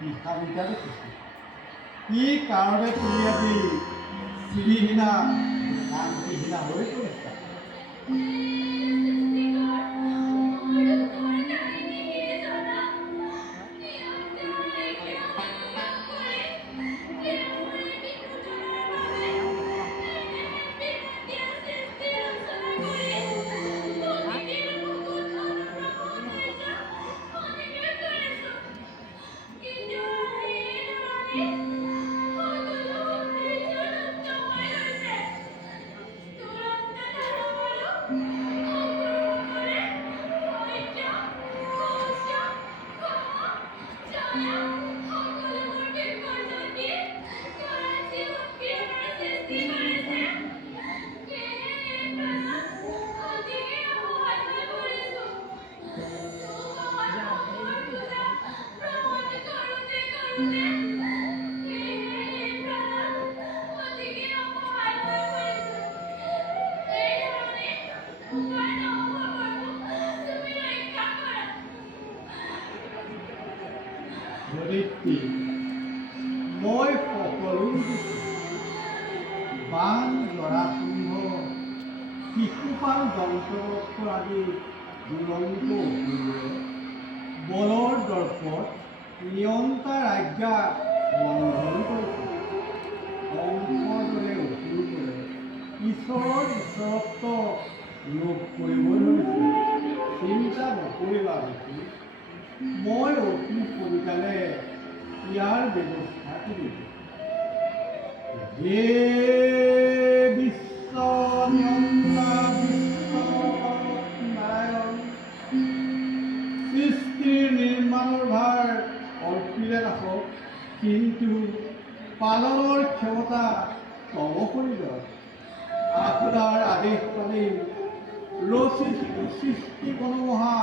হিসাবিতা দেখিছোঁ কি কাৰণে তুমি আজি শ্ৰীহীনা শান্তিহীনা হৈ পৰিছা। ধৰিত্ৰী মই সকলো বান জৰাসুম্ভ শিশুপাল দন্তবক্ৰ আদি দুৰন্ত অসুৰে বলৰ দৰ্পত নিয়ন্তা ৰাজ্ঞা লংঘন কৰিছে। কংসৰ দৰে অসুৰবোৰে ঈশ্বৰৰ ঈশ্বৰত্ব লোভ কৰিব ধৰিছে। চিন্তা নকৰিবা দেখি মই অতি সোনকালে ইয়াৰ ব্যৱস্থা কৰিম। হে বিশ্বনিয়ন্তা নাৰায়ণ, সৃষ্টিৰ নিৰ্মাণৰ ভাৰ অৰ্পিলে ৰাখক, কিন্তু পালনৰ ক্ষমতা তব শৰীৰত। আপোনাৰ আদেশ পালি ৰচিত সৃষ্টি মনোমোহা